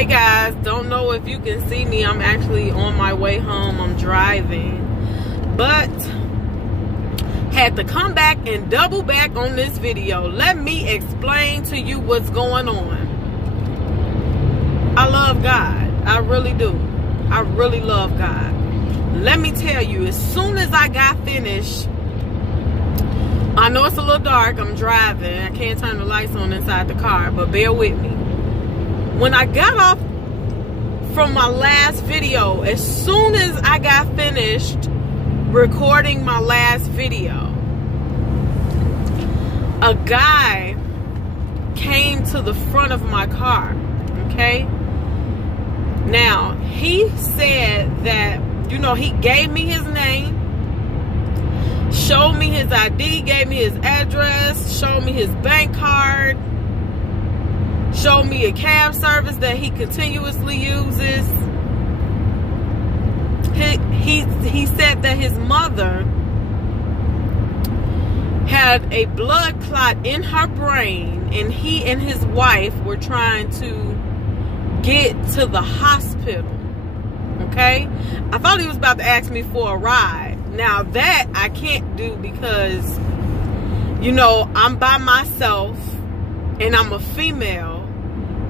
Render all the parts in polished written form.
Hey guys, don't know if you can see me. I'm actually on my way home. I'm driving, but had to come back and double back on this video. Let me explain to you what's going on. I love God. I really do. I really love God. Let me tell you, as soon as I got finished, I know it's a little dark. I'm driving. I can't turn the lights on inside the car, but bear with me. When I got off from my last video, as soon as I got finished recording my last video, a guy came to the front of my car, okay? Now, he said that, you know, he gave me his name, showed me his ID, gave me his address, showed me his bank card, showed me a cab service that he continuously uses. He said that his mother had a blood clot in her brain, and he and his wife were trying to get to the hospital. Okay? I thought he was about to ask me for a ride. Now that I can't do because, you know, I'm by myself and I'm a female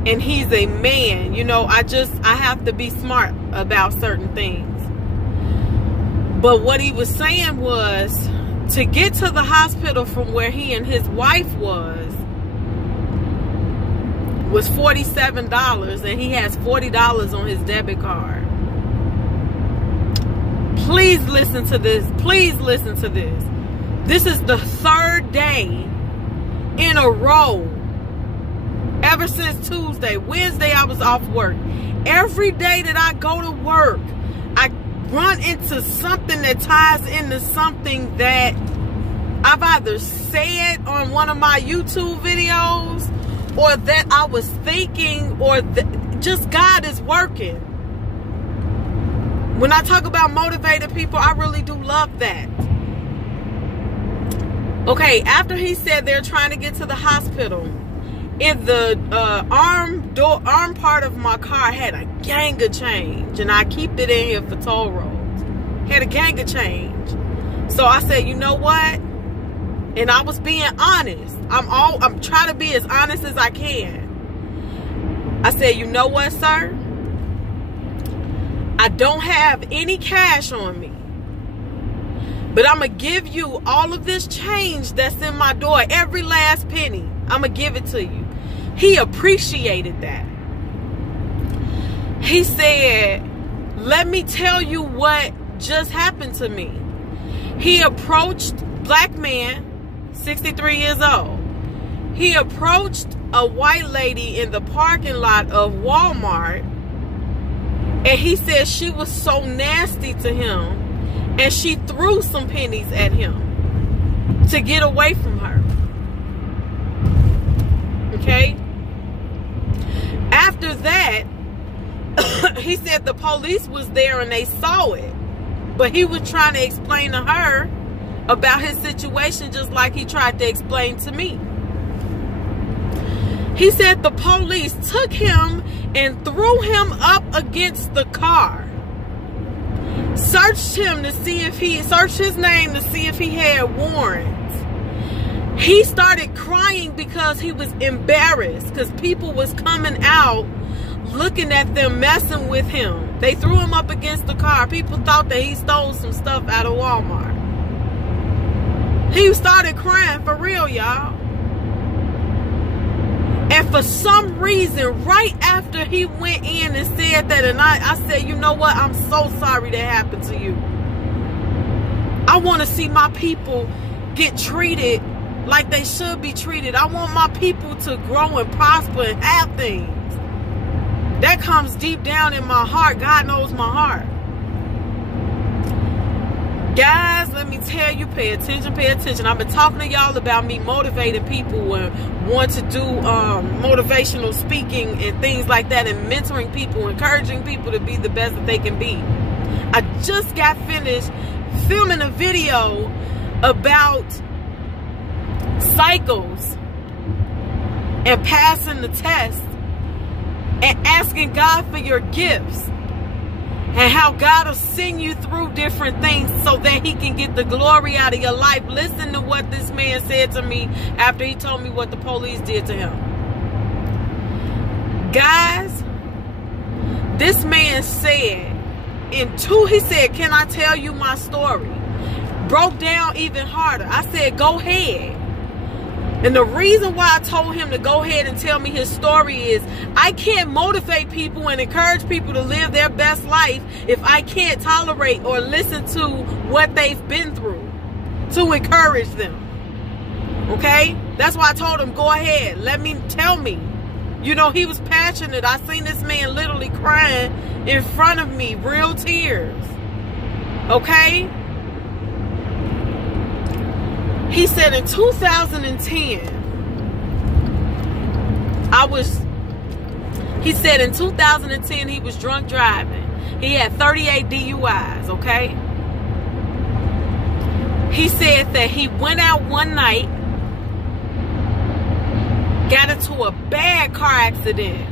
and he's a man. You know, I have to be smart about certain things. But what he was saying was, to get to the hospital from where he and his wife was $47, and he has $40 on his debit card. Please listen to this. Please listen to this. This is the third day in a row ever since Tuesday. Wednesday I was off work. Every day that I go to work, I run into something that ties into something that I've either said on one of my YouTube videos, or that I was thinking, or just God is working. When I talk about motivated people, I really do love that. Okay, after he said they're trying to get to the hospital, in the arm part of my car had a gang of change, and I keep it in here for toll roads. Had a gang of change. So I said, you know what? And I was being honest. I'm trying to be as honest as I can. I said, you know what, sir? I don't have any cash on me, but I'm going to give you all of this change that's in my door, every last penny. I'm going to give it to you. He appreciated that. He said, let me tell you what just happened to me. He approached, black man, 63 years old. He approached a white lady in the parking lot of Walmart, and he said she was so nasty to him, and she threw some pennies at him to get away from her. Okay? After that, he said the police was there and they saw it, but he was trying to explain to her about his situation just like he tried to explain to me. He said the police took him and threw him up against the car, searched him to see if he searched his name to see if he had warrants. He started crying because he was embarrassed, because people was coming out looking at them, messing with him. They threw him up against the car. People thought that he stole some stuff out of Walmart. He started crying for real, y'all. And for some reason, right after he went in and said that, and I said, you know what? I'm so sorry that happened to you. I want to see my people get treated like they should be treated. I want my people to grow and prosper and have things. That comes deep down in my heart. God knows my heart. Guys, let me tell you, pay attention, pay attention. I've been talking to y'all about me motivating people and want to do motivational speaking and things like that, and mentoring people, encouraging people to be the best that they can be. I just got finished filming a video about cycles and passing the test and asking God for your gifts, and how God will send you through different things so that he can get the glory out of your life. Listen to what this man said to me after he told me what the police did to him. Guys, this man said, he said, can I tell you my story? Broke down even harder. I said, go ahead. And the reason why I told him to go ahead and tell me his story is I can't motivate people and encourage people to live their best life if I can't tolerate or listen to what they've been through to encourage them. Okay? That's why I told him, go ahead. Tell me. You know, he was passionate. I seen this man literally crying in front of me. Real tears. Okay? He said in 2010, he said in 2010 he was drunk driving. He had 38 DUIs, okay? He said that he went out one night, got into a bad car accident.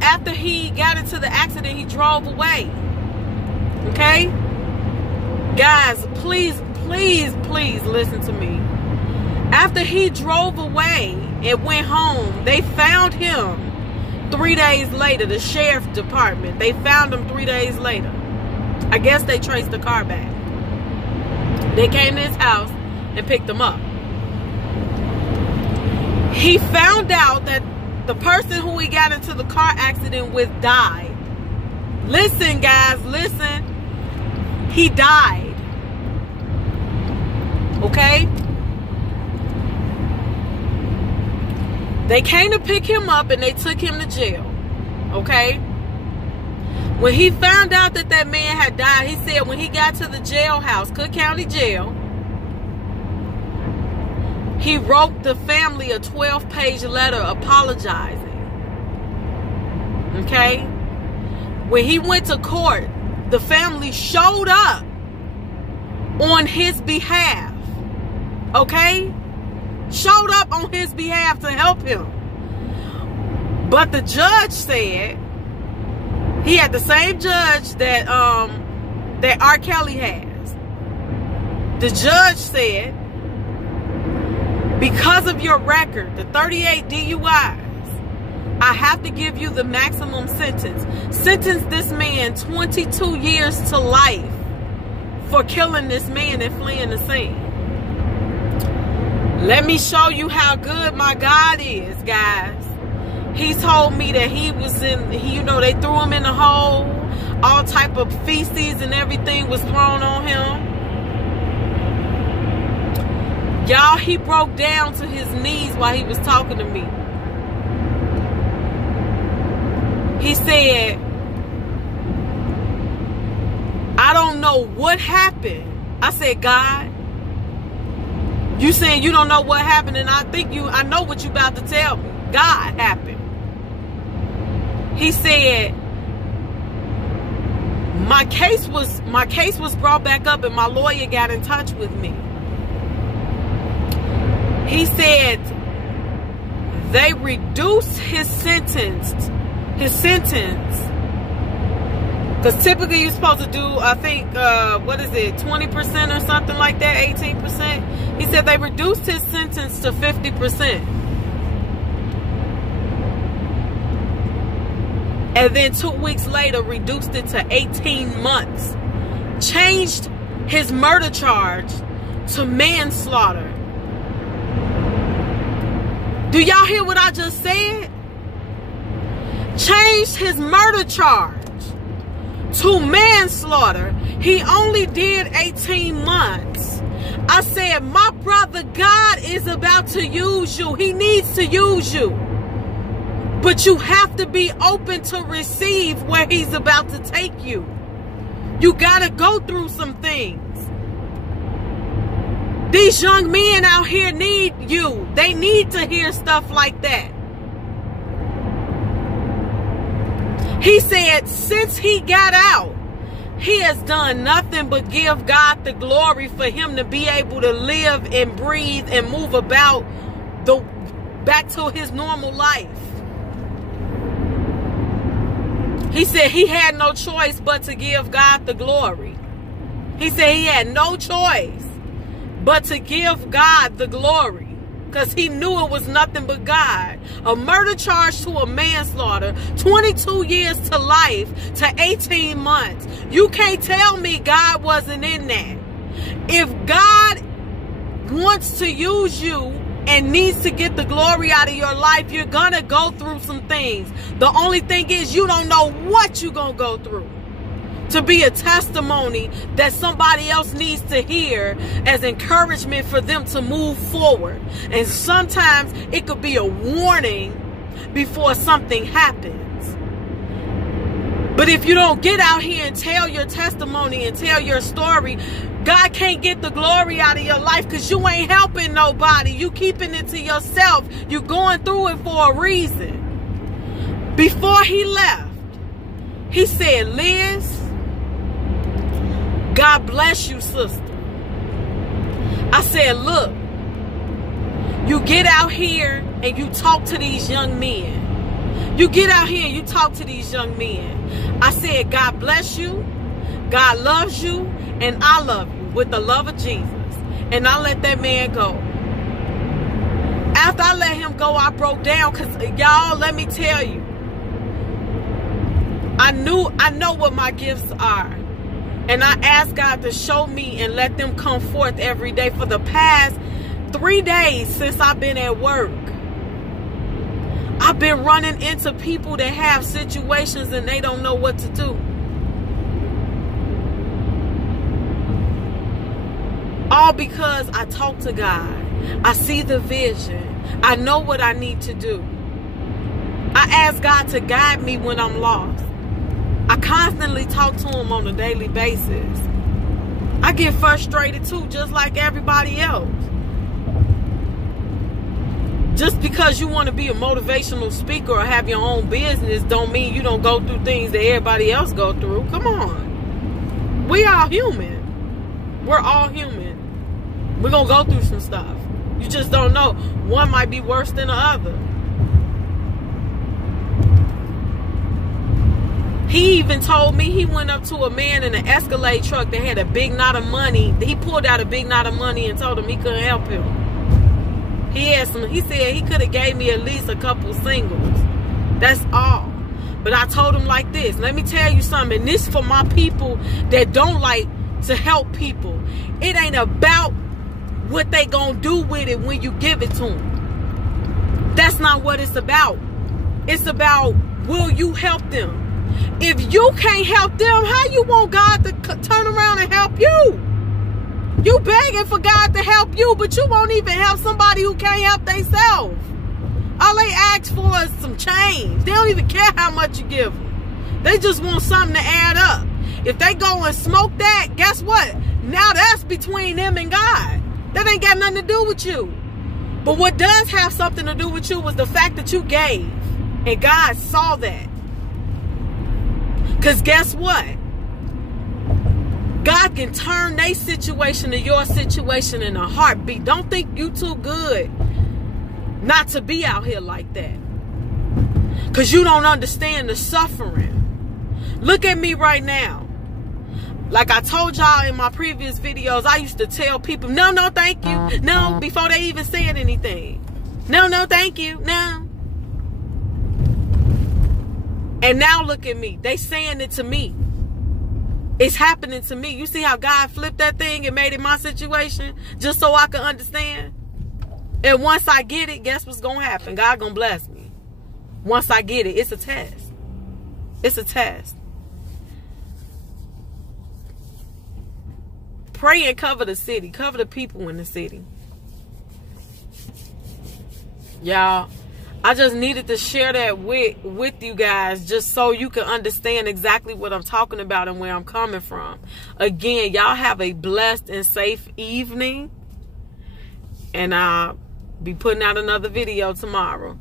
After he got into the accident, he drove away. Okay? Guys, please listen to me. After he drove away and went home, they found him 3 days later. The sheriff's department, they found him 3 days later. I guess they traced the car back. They came to his house and picked him up. He found out that the person who he got into the car accident with died. Listen, guys, listen. He died. Okay? They came to pick him up and they took him to jail. Okay? When he found out that that man had died, he said when he got to the jailhouse, Cook County Jail, he wrote the family a 12-page letter apologizing. Okay? When he went to court, the family showed up on his behalf. Okay? Showed up on his behalf to help him. But the judge said, he had the same judge that R. Kelly has. The judge said, because of your record, the 38 DUIs, I have to give you the maximum sentence. Sentence this man 22 years to life for killing this man and fleeing the scene. Let me show you how good my God is, guys. He told me that he was you know, they threw him in the hole. All type of feces and everything was thrown on him. Y'all, he broke down to his knees while he was talking to me. He said, I don't know what happened. I said, God, you saying you don't know what happened, and I know what you about to tell me. God happened. He said, my case was brought back up and my lawyer got in touch with me. He said they reduced his sentence. Because typically you're supposed to do, I think, 20% or something like that, 18%. He said they reduced his sentence to 50%. And then 2 weeks later, reduced it to 18 months. Changed his murder charge to manslaughter. Do y'all hear what I just said? Changed his murder charge to manslaughter. He only did 18 months. I said, my brother, God is about to use you. He needs to use you. But you have to be open to receive where he's about to take you. You got to go through some things. These young men out here need you. They need to hear stuff like that. He said since he got out, He has done nothing but give God the glory for him to be able to live and breathe and move about back to his normal life. He said he had no choice but to give God the glory. He said he had no choice but to give God the glory, because he knew it was nothing but God. A murder charge to a manslaughter, 22 years to life to 18 months. You can't tell me God wasn't in that. If God wants to use you and needs to get the glory out of your life, you're gonna go through some things. The only thing is, you don't know what you're gonna go through to be a testimony that somebody else needs to hear as encouragement for them to move forward. And sometimes it could be a warning before something happens. But if you don't get out here and tell your testimony and tell your story, God can't get the glory out of your life, because you ain't helping nobody. You keeping it to yourself. You going through it for a reason. Before he left, he said, Liz, God bless you, sister. I said, look, you get out here and you talk to these young men. You get out here and you talk to these young men. I said, God bless you. God loves you. And I love you with the love of Jesus. And I let that man go. After I let him go, I broke down, because y'all, let me tell you, I know what my gifts are. And I asked God to show me and let them come forth every day. For the past 3 days since I've been at work, I've been running into people that have situations and they don't know what to do. All because I talk to God. I see the vision. I know what I need to do. I ask God to guide me when I'm lost. I constantly talk to him on a daily basis. I get frustrated too, just like everybody else. Just because you want to be a motivational speaker or have your own business don't mean you don't go through things that everybody else go through. Come on. We are human. We're all human. We're going to go through some stuff. You just don't know. One might be worse than the other. He even told me he went up to a man in an Escalade truck that had a big knot of money. He pulled out a big knot of money and told him he couldn't help him. He said he could have gave me at least a couple singles. That's all. But I told him like this. Let me tell you something. And this for my people that don't like to help people. It ain't about what they gonna do with it when you give it to them. That's not what it's about. It's about, will you help them? If you can't help them, how you want God to turn around and help you? You begging for God to help you, but you won't even help somebody who can't help themselves. All they ask for is some change. They don't even care how much you give them. They just want something to add up. If they go and smoke that, guess what? Now that's between them and God. That ain't got nothing to do with you. But what does have something to do with you was the fact that you gave. And God saw that. Because guess what? God can turn their situation to your situation in a heartbeat. Don't think you too good not to be out here like that. Because you don't understand the suffering. Look at me right now. Like I told y'all in my previous videos, I used to tell people, no, no, thank you. No, before they even said anything. No, no, thank you. No. And now look at me. They saying it to me. It's happening to me. You see how God flipped that thing and made it my situation just so I can understand? And once I get it, guess what's going to happen? God going to bless me. Once I get it, it's a test. It's a test. Pray and cover the city. Cover the people in the city. Y'all, I just needed to share that with you guys just so you can understand exactly what I'm talking about and where I'm coming from. Again, y'all have a blessed and safe evening. And I'll be putting out another video tomorrow.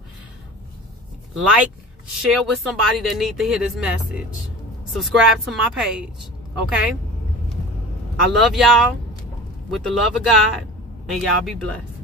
Like, share with somebody that needs to hear this message. Subscribe to my page. Okay? I love y'all with the love of God, and y'all be blessed.